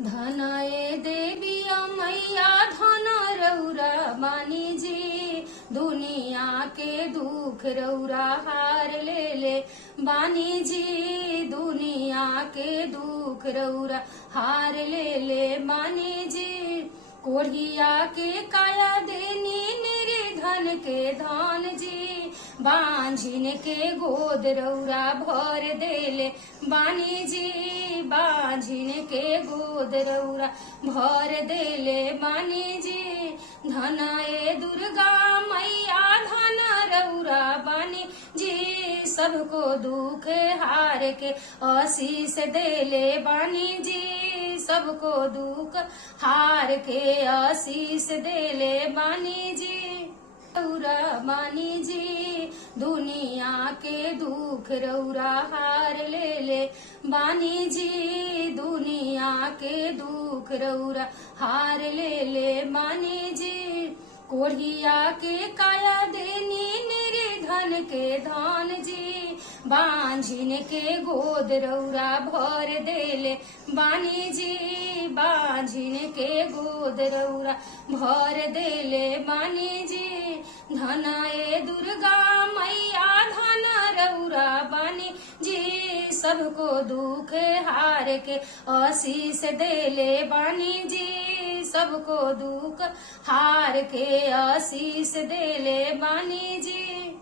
धनाए देविया मैया धन रौरा बानी जी, दुनिया के दुख रौरा हार ले ले बानी जी, दुनिया के दुख रौरा हार ले ले बानी जी। कोढ़िया के काया देनी निर्धन के धान जी, बांझिन के गोद रौरा भर देले बानी जी, बांझिन के गोद रौरा भर देले बानी जी। धनाए दुर्गा मैया धन रौरा बानी जी, सबको दुख हार के आशीष देले बानी जी, सबको दुख हार के आशीष देले बानी जी। रौरा बानी जी, दुनिया के दुख रौरा हार ले ले बानी जी, दुनिया के दुख रौरा हार ले ले बानी जी। कोढ़िया के काया देनी निर्धन के धान जी, बांझिन के गोद रौरा भर देले बानी जी, बांझिन के गोद रौरा भर देले बानी जी। धनाए दुर्गा मैया धन रौरा बानी जी, सबको दुख हार के आशीष देले बानी जी, सबको दुख हार के आशीष देले बानी जी।